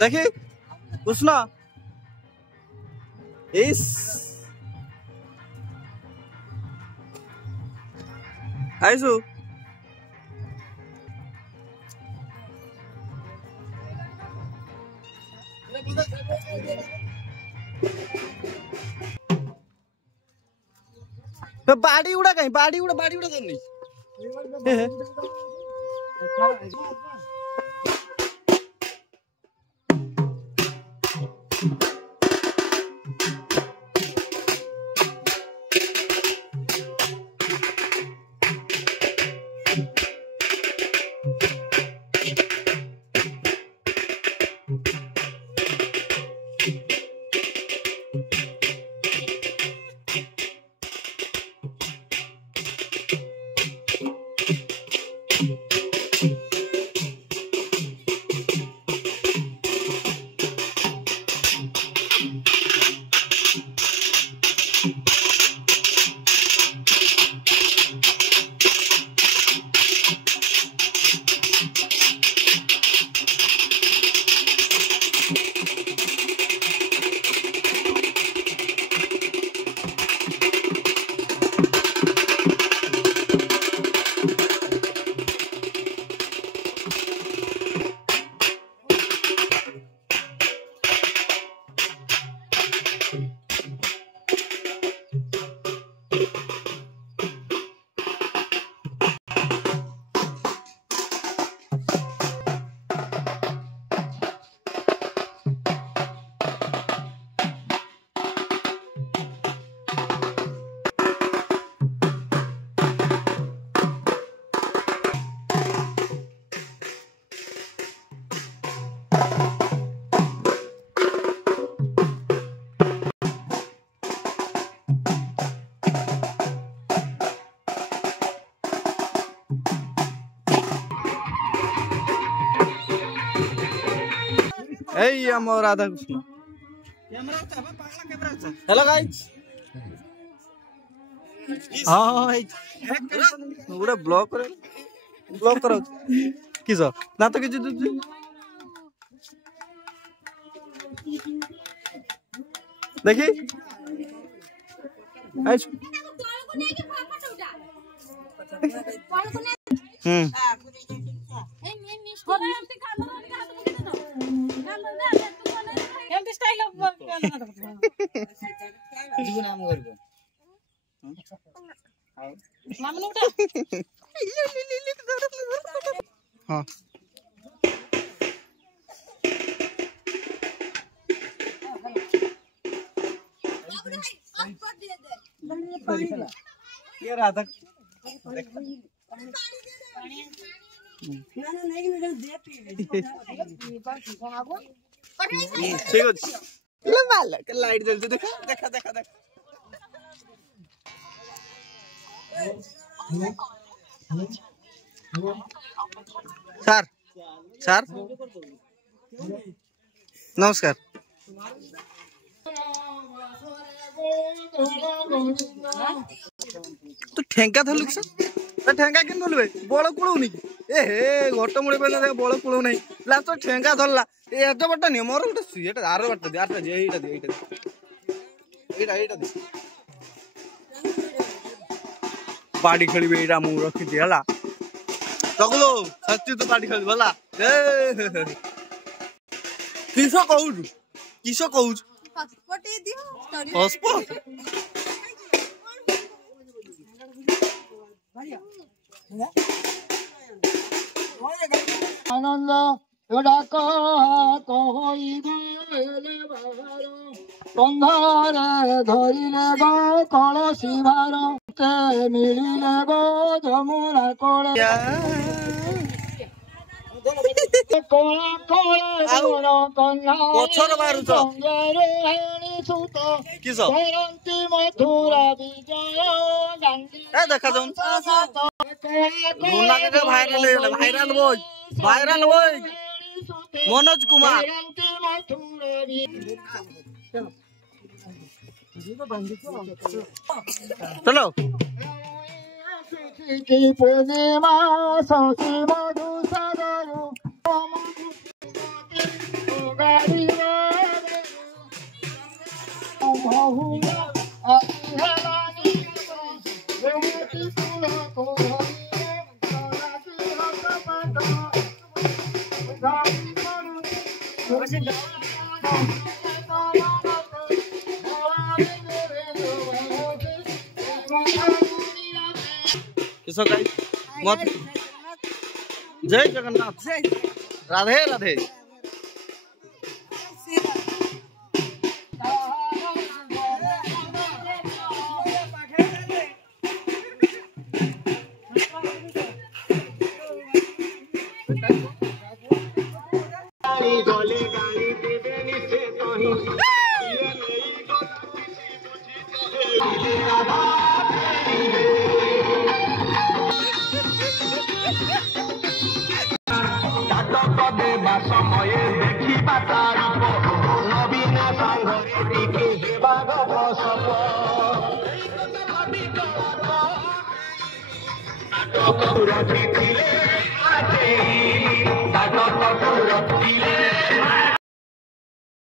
देखी उष्णा इस आइसु बाड़ी उड़ा कहीं बाड़ी उड़ा करनी राधा कृष्ण हेलो गाइस गोटे ब्लॉग करो किस ना तो किसी देखी हाँ ये राधा ठीक है लाइट जलती देखा देखा देखा देखा सर सर नमस्कार तू ठेंका धरलु कि सर ठेंका के धरलु बड़ कुलौनी ए हे घट मुड़े पे बड़ कुलौ नहीं ला तो ठेंका धरला ए एत बट नहीं मोर गोटे एटा are but they आरटा J Etah they Etah Etah they party खेलिबे एटा मु रखि दे हला तगलो सच्ची तो पार्टी खेल भला ए किसो कहू हॉटस्पॉट दियो हॉटस्पॉट आनंद डाक कंधारे धरिले गो कलसी भार मिलिले गो जमुना कोले पछर मारुछ किस मथुरा विजय ए देखा जाउन लुना के भाइरल बॉय मनोज कुमार चलो की पूर्णिमा शशि मधु सागरु किसो गाई मत जय जगन्नाथ राधे राधे ସମୟ ଦେଖିବା ତାରିଖ ନବୀନ ସାଙ୍ଗରେ ଟିକେ ହେବା ଗପସପ ରଖିଥିଲେ